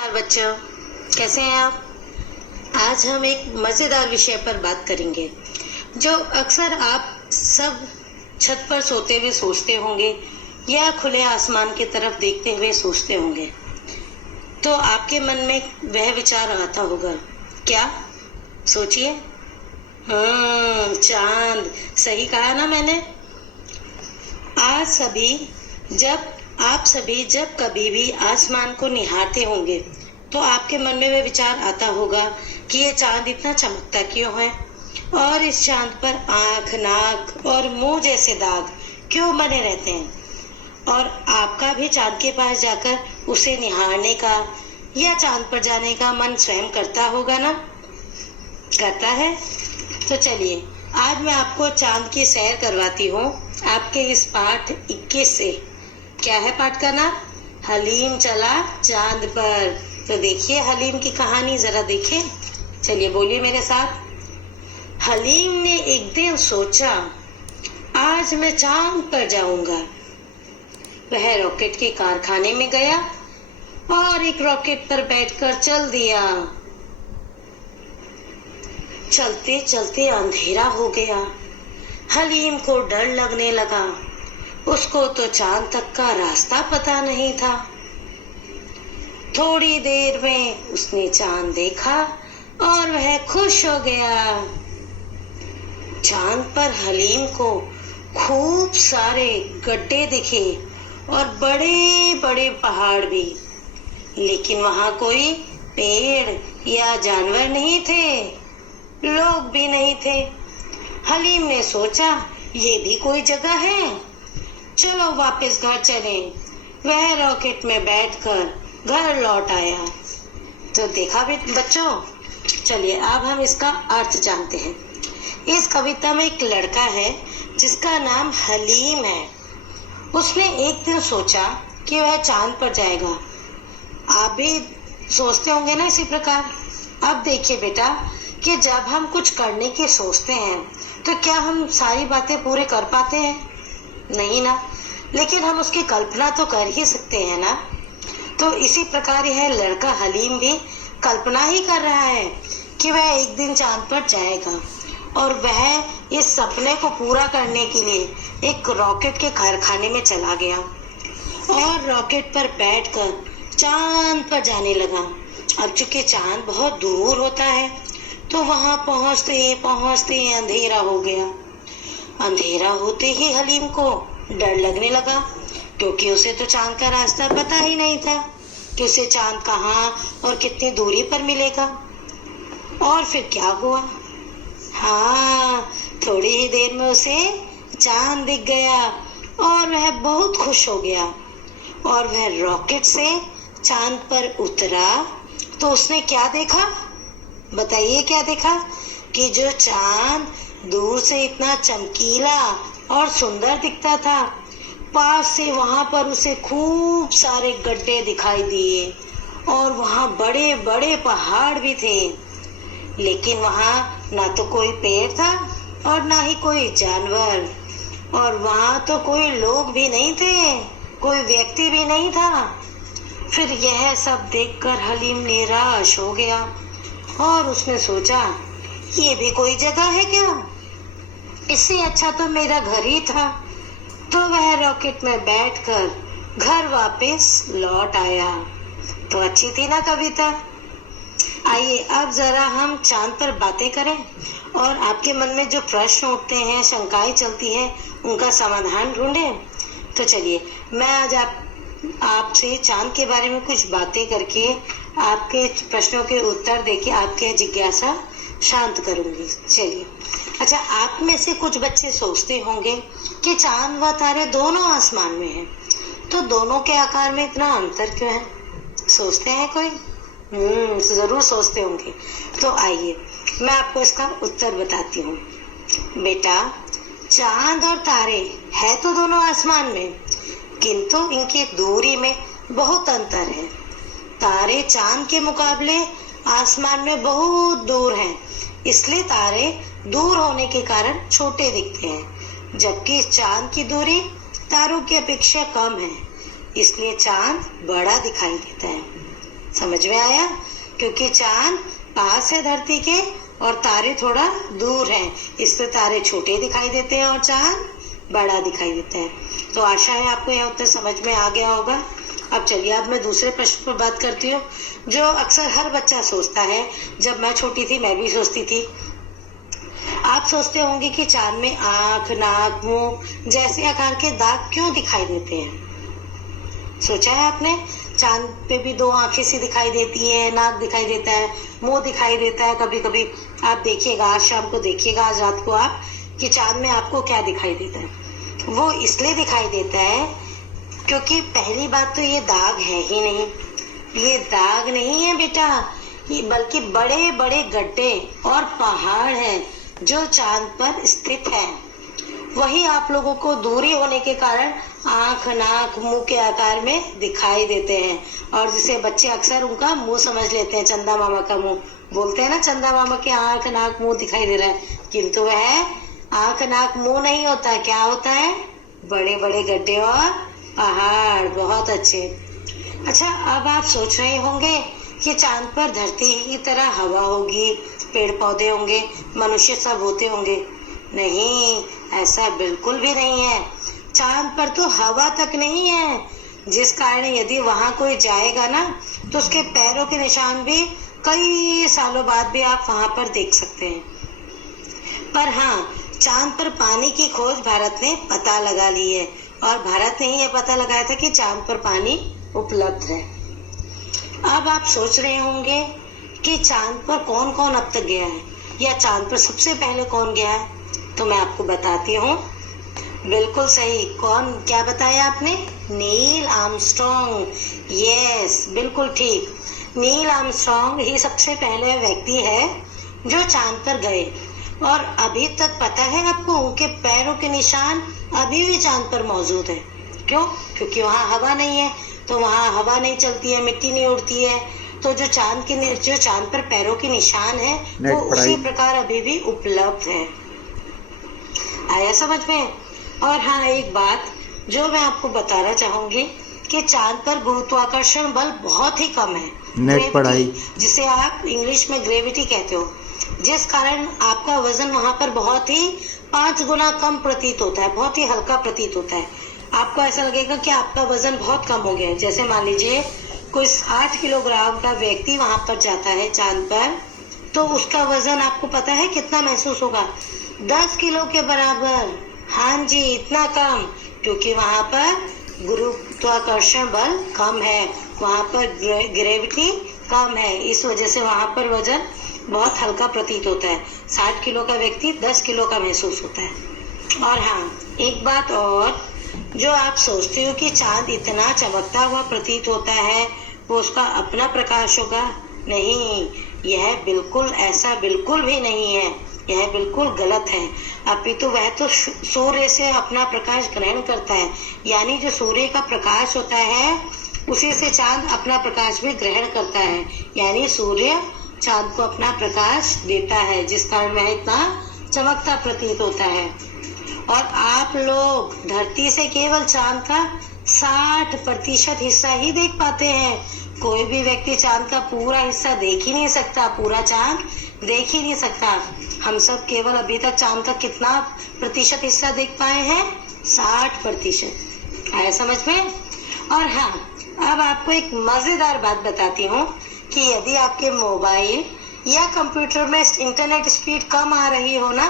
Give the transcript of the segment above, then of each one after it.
नमस्कार बच्चों, कैसे हैं आप। आज हम एक मज़ेदार विषय पर बात करेंगे जो अक्सर आप सब छत पर सोते हुए सोचते होंगे या खुले आसमान की तरफ देखते हुए सोचते होंगे। तो आपके मन में वह विचार आता होगा, क्या? सोचिए। चांद। सही कहा ना मैंने। आप सभी जब कभी भी आसमान को निहारते होंगे तो आपके मन में वह विचार आता होगा कि ये चांद इतना चमकता क्यों है और इस चांद पर आंख, नाक और मुंह जैसे दाग क्यों बने रहते हैं। और आपका भी चांद के पास जाकर उसे निहारने का या चांद पर जाने का मन स्वयं करता होगा ना। करता है। तो चलिए आज मैं आपको चांद की सैर करवाती हूँ आपके इस पाठ 21 से। क्या है पाठ का नाम? हलीम चला चांद पर। तो देखिए हलीम की कहानी जरा देखिए। चलिए बोलिए मेरे साथ। हलीम ने एक दिन सोचा, आज मैं चांद पर जाऊंगा। वह रॉकेट के कारखाने में गया और एक रॉकेट पर बैठकर चल दिया। चलते चलते अंधेरा हो गया। हलीम को डर लगने लगा। उसको तो चांद तक का रास्ता पता नहीं था। थोड़ी देर में उसने चांद देखा और वह खुश हो गया। चांद पर हलीम को खूब सारे गड्ढे दिखे और बड़े बड़े पहाड़ भी, लेकिन वहां कोई पेड़ या जानवर नहीं थे, लोग भी नहीं थे। हलीम ने सोचा, ये भी कोई जगह है, चलो वापस घर चलें। वह रॉकेट में बैठकर घर लौट आया। तो देखा भी बच्चों। चलिए अब हम इसका अर्थ जानते हैं। इस कविता में एक लड़का है जिसका नाम हलीम है। उसने एक दिन सोचा कि वह चांद पर जाएगा। आप भी सोचते होंगे ना इसी प्रकार। अब देखिए बेटा कि जब हम कुछ करने की सोचते हैं तो क्या हम सारी बातें पूरे कर पाते हैं? नहीं ना, लेकिन हम उसकी कल्पना तो कर ही सकते हैं ना। तो इसी प्रकार यह लड़का हलीम भी कल्पना ही कर रहा है कि वह एक दिन चांद पर जाएगा और वह इस सपने को पूरा करने के लिए एक रॉकेट के कारखाने में चला गया और रॉकेट पर बैठकर चांद पर जाने लगा। अब चूंकि चांद बहुत दूर होता है तो वहां पहुंचते ही अंधेरा हो गया। अंधेरा होते ही हलीम को डर लगने लगा, क्योंकि उसे तो चांद का रास्ता पता ही नहीं था कि उसे चांद कहाँ और कितनी दूरी पर मिलेगा। और फिर क्या हुआ? थोड़ी ही देर में उसे चांद दिख गया और वह बहुत खुश हो गया। और वह रॉकेट से चांद पर उतरा तो उसने क्या देखा? बताइए क्या देखा? कि जो चांद दूर से इतना चमकीला और सुंदर दिखता था, पास से वहां पर उसे खूब सारे गड्ढे दिखाई दिए और वहां बड़े बड़े पहाड़ भी थे, लेकिन वहां ना तो कोई पेड़ था और ना ही कोई जानवर, और वहां तो कोई लोग भी नहीं थे, कोई व्यक्ति भी नहीं था। फिर यह सब देखकर हलीम निराश हो गया और उसने सोचा, ये भी कोई जगह है क्या? इससे अच्छा तो मेरा घर ही था। तो वह रॉकेट में बैठकर घर वापस लौट आया। तो अच्छी थी ना कविता। आइए अब जरा हम चांद पर बातें करें और आपके मन में जो प्रश्न उठते हैं, शंकाएं चलती हैं, उनका समाधान ढूंढें। तो चलिए मैं आज आपसे चांद के बारे में कुछ बातें करके आपके प्रश्नों के उत्तर देके आपके जिज्ञासा शांत करूंगी। चलिए। अच्छा, आप में से कुछ बच्चे सोचते होंगे कि चांद व तारे दोनों आसमान में हैं, तो दोनों के आकार में इतना अंतर क्यों है? सोचते हैं कोई? जरूर सोचते होंगे। तो आइए मैं आपको इसका उत्तर बताती हूँ। बेटा, चांद और तारे है तो दोनों आसमान में, किंतु इनकी दूरी में बहुत अंतर है। तारे चांद के मुकाबले आसमान में बहुत दूर हैं, इसलिए तारे दूर होने के कारण छोटे दिखते हैं, जबकि चांद की दूरी तारों की अपेक्षा कम है, इसलिए चांद बड़ा दिखाई देता है। समझ में आया? क्योंकि चांद पास है धरती के और तारे थोड़ा दूर हैं, इसलिए तारे छोटे दिखाई देते हैं और चांद बड़ा दिखाई देता है। तो आशा है आपको यह उत्तर समझ में आ गया होगा। अब चलिए, अब मैं दूसरे प्रश्न पर बात करती हूँ, जो अक्सर हर बच्चा सोचता है। जब मैं छोटी थी मैं भी सोचती थी। आप सोचते होंगे कि चांद में आंख, नाक, मुंह जैसे आकार के दाग क्यों दिखाई देते हैं? सोचा है आपने? चांद पे भी दो आंखें सी दिखाई देती है, नाक दिखाई देता है, मुंह दिखाई देता है। कभी कभी आप देखिएगा, आज शाम को देखिएगा, आज रात को आप, कि चांद में आपको क्या दिखाई देता है। वो इसलिए दिखाई देता है क्योंकि पहली बात तो ये दाग है ही नहीं, ये दाग नहीं है बेटा, ये बल्कि बड़े बड़े गड्ढे और पहाड़ हैं जो चांद पर स्थित है। वही आप लोगों को दूरी होने के कारण आंख, नाक, मुंह के आकार में दिखाई देते हैं, और जिसे बच्चे अक्सर उनका मुंह समझ लेते हैं, चंदा मामा का मुंह बोलते हैं ना, चंदा मामा के आंख, नाक, मुंह दिखाई दे रहा है, किंतु वह आंख, नाक, मुंह नहीं होता। क्या होता है? बड़े बड़े गड्ढे और पहाड़। बहुत अच्छे। अच्छा, अब आप सोच रहे होंगे कि चांद पर धरती की तरह हवा होगी, पेड़ पौधे होंगे, मनुष्य सब होते होंगे। नहीं, ऐसा बिल्कुल भी नहीं है। चांद पर तो हवा तक नहीं है, जिस कारण यदि वहां कोई जाएगा ना तो उसके पैरों के निशान भी कई सालों बाद भी आप वहां पर देख सकते हैं। पर हाँ, चांद पर पानी की खोज भारत ने पता लगा ली है, और भारत ने ही यह पता लगाया था कि चांद पर पानी उपलब्ध है। अब आप सोच रहे होंगे कि चांद पर कौन कौन अब तक गया है, या चांद पर सबसे पहले कौन गया है? तो मैं आपको बताती हूँ। बिल्कुल सही। कौन? क्या बताया आपने? Neil Armstrong. यस, बिल्कुल ठीक। नील आर्मस्ट्रॉन्ग ही सबसे पहले व्यक्ति है जो चांद पर गए, और अभी तक पता है आपको, उनके पैरों के निशान अभी भी चांद पर मौजूद है। क्यों? क्योंकि वहाँ हवा नहीं है, तो वहाँ हवा नहीं चलती है, मिट्टी नहीं उड़ती है, तो जो चांद पर पैरों के निशान है वो उसी प्रकार अभी भी उपलब्ध है। आया समझ में? और हाँ, एक बात जो मैं आपको बताना चाहूंगी कि चांद पर गुरुत्वाकर्षण बल बहुत ही कम है, नेट पढ़ाई, जिसे आप इंग्लिश में ग्रेविटी कहते हो, जिस कारण आपका वजन वहां पर बहुत ही 5 गुना कम प्रतीत होता है, बहुत ही हल्का प्रतीत होता है। आपको ऐसा लगेगा कि आपका वजन बहुत कम हो गया है। जैसे मान लीजिए कोई 60 किलोग्राम का व्यक्ति वहां पर जाता है चांद पर, तो उसका वजन आपको पता है कितना महसूस होगा? 10 किलो के बराबर। हाँ जी, इतना कम, क्योंकि वहां पर गुरुत्वाकर्षण बल कम है, वहां पर ग्रेविटी कम है, इस वजह से वहां पर वजन बहुत हल्का प्रतीत होता है। 60 किलो का व्यक्ति 10 किलो का महसूस होता है। और हाँ, एक बात और, जो आप सोचते हो कि चांद इतना चमकता हुआ प्रतीत होता है, वो उसका अपना प्रकाश होगा। नहीं, यह बिल्कुल ऐसा बिल्कुल भी नहीं है, यह बिल्कुल गलत है। अपितु वह तो सूर्य से अपना प्रकाश ग्रहण करता है, यानी जो सूर्य का प्रकाश होता है उसी से चांद अपना प्रकाश भी ग्रहण करता है, यानी सूर्य चांद को अपना प्रकाश देता है, जिस कारण वह इतना चमकता प्रतीत होता है। और आप लोग धरती से केवल चांद का 60% हिस्सा ही देख पाते हैं। कोई भी व्यक्ति चांद का पूरा हिस्सा देख ही नहीं सकता, पूरा चांद देख ही नहीं सकता। हम सब केवल अभी तक चांद का कितना प्रतिशत हिस्सा देख पाए हैं? 60%। आया समझ में? और हाँ, अब आपको एक मजेदार बात बताती हूँ कि यदि आपके मोबाइल या कंप्यूटर में इंटरनेट स्पीड कम आ रही हो ना,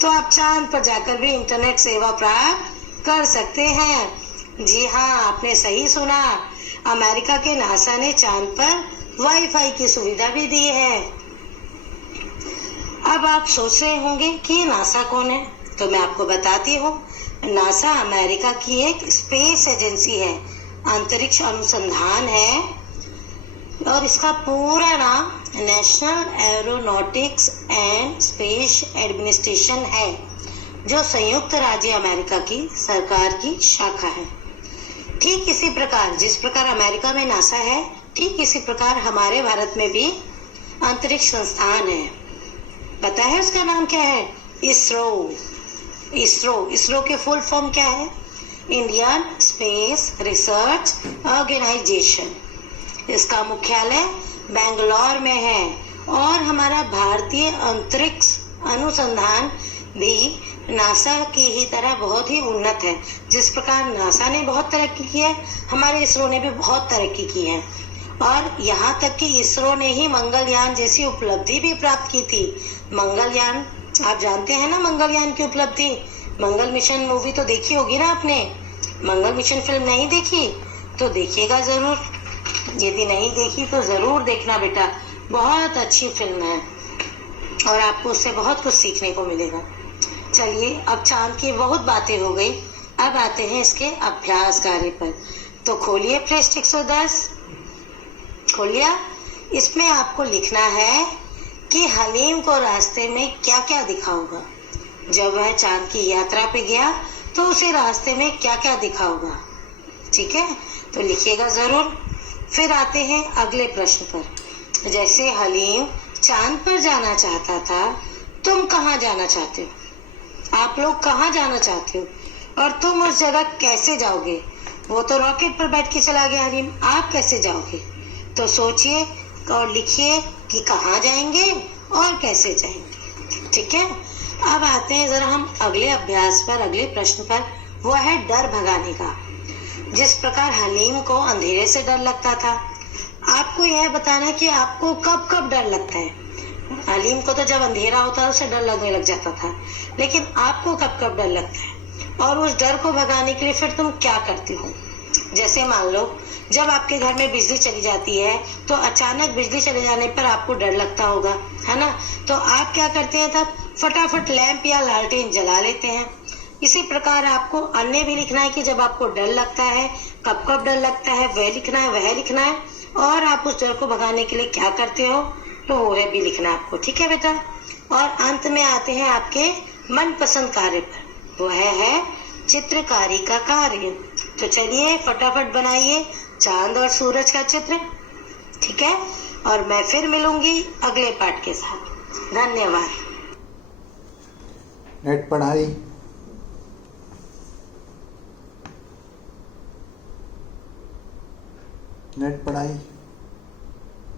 तो आप चांद पर जाकर भी इंटरनेट सेवा प्राप्त कर सकते हैं। जी हाँ, आपने सही सुना, अमेरिका के नासा ने चांद पर वाईफाई की सुविधा भी दी है। अब आप सोच रहे होंगे कि नासा कौन है, तो मैं आपको बताती हूँ। नासा अमेरिका की एक स्पेस एजेंसी है, अंतरिक्ष अनुसंधान है, और इसका पूरा नाम national aeronautics and space administration है, जो संयुक्त राज्य अमेरिका की सरकार की शाखा है। ठीक इसी प्रकार, जिस प्रकार अमेरिका में नासा है, ठीक इसी प्रकार हमारे भारत में भी अंतरिक्ष संस्थान है। पता है उसका नाम क्या है? इसरो। इसरो के फुल फॉर्म क्या है? Indian space research organisation. इसका मुख्यालय बेंगलोर में है और हमारा भारतीय अंतरिक्ष अनुसंधान भी नासा की ही तरह बहुत ही उन्नत है। जिस प्रकार नासा ने बहुत तरक्की की है, हमारे इसरो ने भी बहुत तरक्की की है और यहाँ तक कि इसरो ने ही मंगलयान जैसी उपलब्धि भी प्राप्त की थी। मंगलयान, आप जानते हैं ना मंगलयान की उपलब्धि। मंगल मिशन मूवी तो देखी होगी ना आपने। मंगल मिशन फिल्म नहीं देखी तो देखिएगा जरूर, यदि नहीं देखी तो जरूर देखना बेटा, बहुत अच्छी फिल्म है और आपको उससे बहुत कुछ सीखने को मिलेगा। चलिए, अब चांद की बहुत बातें हो गई, अब आते हैं इसके अभ्यास कार्य पर। तो खोलिए पृष्ठ 110, खोलिए। इसमें आपको लिखना है कि हलीम को रास्ते में क्या क्या दिखा होगा। जब वह चांद की यात्रा पे गया तो उसे रास्ते में क्या क्या दिखा होगा। ठीक है, तो लिखिएगा जरूर। फिर आते हैं अगले प्रश्न पर। जैसे हलीम चांद पर जाना चाहता था, तुम कहाँ जाना चाहते हो? आप लोग कहाँ जाना चाहते हो और तुम उस जगह कैसे जाओगे? वो तो रॉकेट पर बैठ के चला गया हलीम, आप कैसे जाओगे? तो सोचिए और लिखिए कि कहाँ जाएंगे और कैसे जाएंगे। ठीक है, अब आते हैं जरा हम अगले अभ्यास पर, अगले प्रश्न पर। वो है डर भगाने का। जिस प्रकार हलीम को अंधेरे से डर लगता था, आपको यह बताना कि आपको कब कब डर लगता है। हलीम को तो जब अंधेरा होता है उसे डर लगने लग जाता था, लेकिन आपको कब कब डर लगता है और उस डर को भगाने के लिए फिर तुम क्या करते हो? जैसे मान लो जब आपके घर में बिजली चली जाती है तो अचानक बिजली चले जाने पर आपको डर लगता होगा, है ना? तो आप क्या करते हैं? तब फटाफट लैंप या लालटेन जला लेते हैं। इसी प्रकार आपको अन्य भी लिखना है कि जब आपको डर लगता है, कब कब डर लगता है, वह लिखना है, वह लिखना है और आप उस डर को भगाने के लिए क्या करते हो, तो वह भी लिखना है आपको। ठीक है बेटा, और अंत में आते हैं आपके मनपसंद कार्य पर। वह है चित्रकारी का कार्य। तो चलिए फटाफट बनाइए चांद और सूरज का चित्र। ठीक है, और मैं फिर मिलूंगी अगले पाठ के साथ। धन्यवाद। नेट पढ़ाई। नेट पढ़ाई।